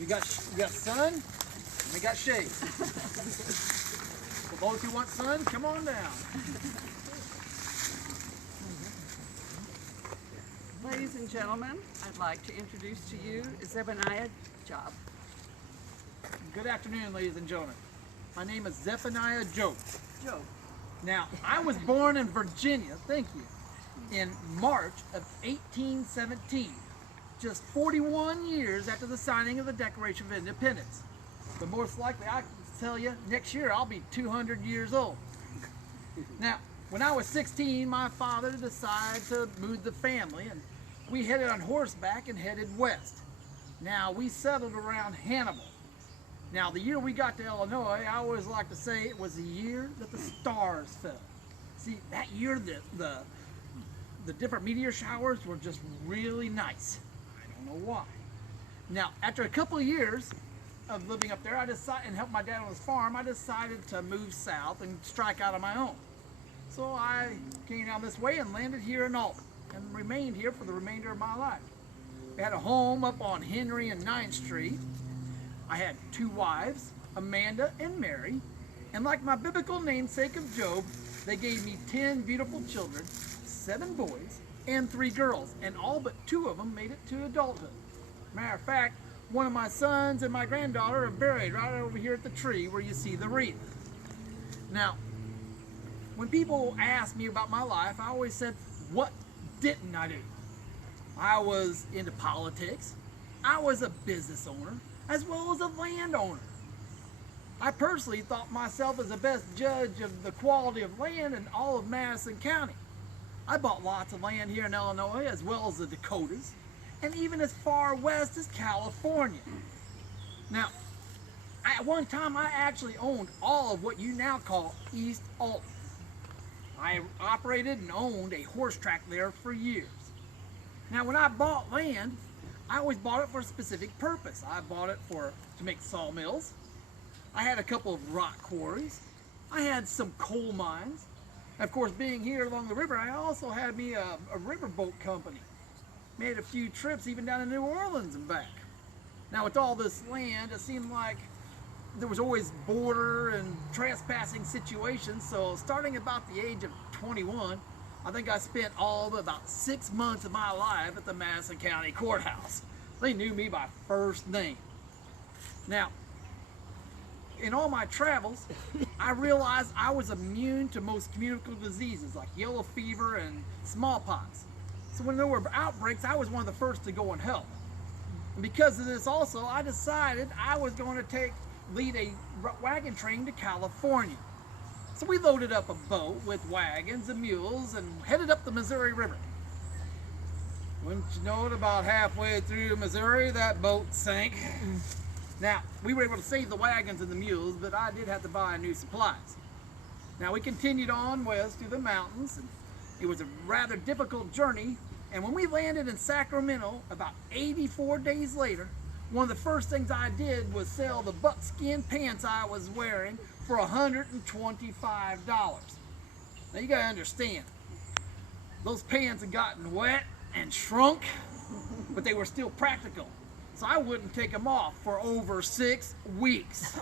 We got sun, and we got shade. For those who want sun, come on down. Ladies and gentlemen, I'd like to introduce to you Zephaniah Job. Good afternoon, ladies and gentlemen. My name is Zephaniah Job. Now, I was born in Virginia, thank you, in March of 1817, just 41 years after the signing of the Declaration of Independence. But most likely, I can tell you, next year I'll be 200 years old. Now, when I was 16, my father decided to move the family, and we headed on horseback and headed west. Now, we settled around Hannibal. Now, the year we got to Illinois, I always like to say it was the year that the stars fell. See, that year the different meteor showers were just really nice. I don't know why. Now, after a couple of years of living up there, I decided, and helped my dad on his farm, I decided to move south and strike out on my own. So I came down this way and landed here in Alton and remained here for the remainder of my life. We had a home up on Henry and 9th Street. I had 2 wives, Amanda and Mary, and like my biblical namesake of Job, they gave me 10 beautiful children, 7 boys and 3 girls, and all but 2 of them made it to adulthood. Matter of fact, one of my sons and my granddaughter are buried right over here at the tree where you see the wreath. Now, when people ask me about my life, I always said, what didn't I do? I was into politics, I was a business owner, as well as a landowner. I personally thought myself as the best judge of the quality of land in all of Madison County. I bought lots of land here in Illinois, as well as the Dakotas, and even as far west as California. Now, at one time I actually owned all of what you now call East Alton. I operated and owned a horse track there for years. Now, when I bought land, I always bought it for a specific purpose. I bought it to make sawmills. I had a couple of rock quarries. I had some coal mines. And of course, being here along the river, I also had me a riverboat company. Made a few trips even down to New Orleans and back. Now, with all this land, it seemed like there was always border and trespassing situations. So starting about the age of 21, I think I spent all but about 6 months of my life at the Madison County Courthouse. They knew me by first name. Now, in all my travels, I realized I was immune to most communicable diseases like yellow fever and smallpox. So when there were outbreaks, I was one of the first to go and help. And because of this also, I decided I was going to lead a wagon train to California. So we loaded up a boat with wagons and mules and headed up the Missouri River. Wouldn't you know it, about halfway through Missouri, that boat sank. Now, we were able to save the wagons and the mules, but I did have to buy new supplies. Now, we continued on west through the mountains, and it was a rather difficult journey. And when we landed in Sacramento, about 84 days later, one of the first things I did was sell the buckskin pants I was wearing for $125. Now you gotta understand, those pants had gotten wet and shrunk, but they were still practical. So I wouldn't take them off for over 6 weeks.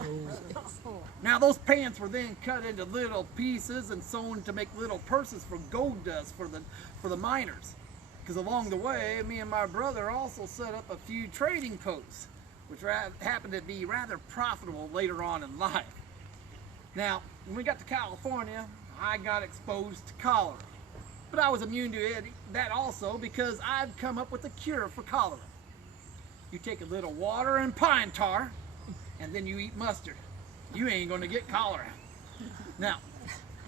Now those pants were then cut into little pieces and sewn to make little purses for gold dust for the miners. Because along the way, me and my brother also set up a few trading posts, which happened to be rather profitable later on in life. Now, when we got to California, I got exposed to cholera. But I was immune to that also because I'd come up with a cure for cholera. You take a little water and pine tar, and then you eat mustard. You ain't gonna get cholera. Now,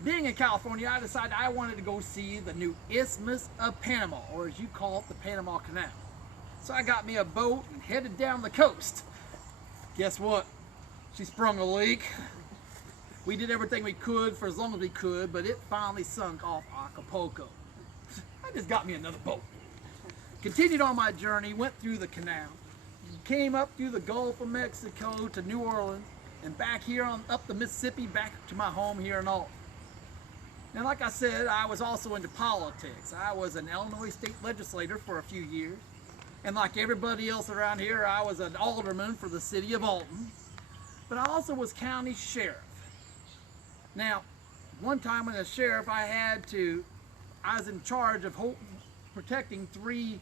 being in California, I decided I wanted to go see the new Isthmus of Panama, or as you call it, the Panama Canal. So I got me a boat and headed down the coast. Guess what? She sprung a leak. We did everything we could for as long as we could, but it finally sunk off Acapulco. I just got me another boat. Continued on my journey, went through the canal, came up through the Gulf of Mexico to New Orleans, and back here up the Mississippi, back to my home here in Alton. And like I said, I was also into politics. I was an Illinois state legislator for a few years. And like everybody else around here, I was an alderman for the city of Alton, but I also was county sheriff. Now, one time when a sheriff, I was in charge of protecting 3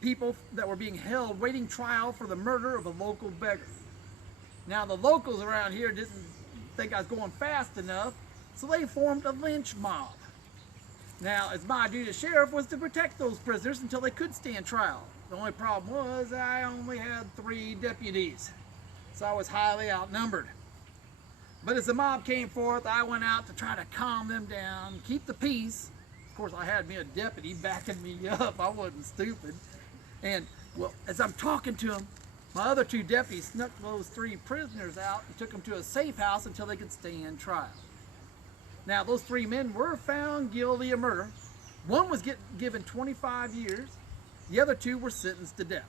people that were being held waiting trial for the murder of a local beggar. Now, the locals around here didn't think I was going fast enough, so they formed a lynch mob. Now, as my duty as sheriff was to protect those prisoners until they could stand trial. The only problem was I only had 3 deputies, so I was highly outnumbered. But as the mob came forth, I went out to try to calm them down, keep the peace. Of course, I had me a deputy backing me up. I wasn't stupid. And, well, as I'm talking to them, my other 2 deputies snuck those 3 prisoners out and took them to a safe house until they could stand trial. Now, those 3 men were found guilty of murder. One was given 25 years. The other 2 were sentenced to death.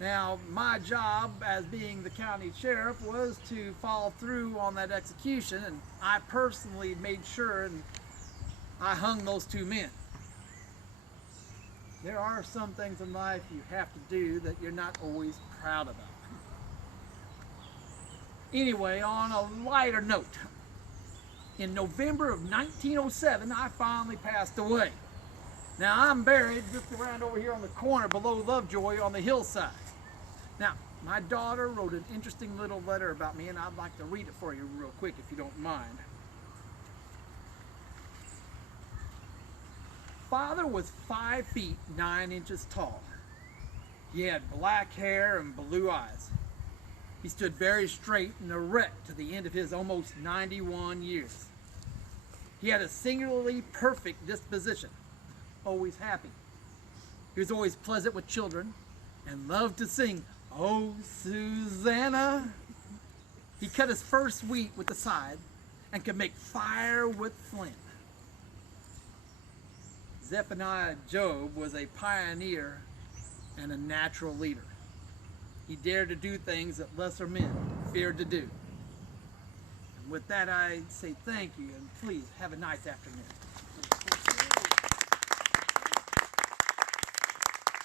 Now, my job as being the county sheriff was to follow through on that execution, and I personally made sure and I hung those 2 men. There are some things in life you have to do that you're not always proud about. Anyway, on a lighter note, in November of 1907, I finally passed away. Now, I'm buried just around over here on the corner below Lovejoy on the hillside. Now, my daughter wrote an interesting little letter about me, and I'd like to read it for you real quick if you don't mind. Father was 5 feet 9 inches tall. He had black hair and blue eyes. He stood very straight and erect to the end of his almost 91 years. He had a singularly perfect disposition, always happy. He was always pleasant with children and loved to sing, "Oh, Susanna." He cut his first wheat with the scythe and could make fire with flint. Zephaniah Job was a pioneer and a natural leader. He dared to do things that lesser men feared to do. And with that, I say thank you, and please have a nice afternoon.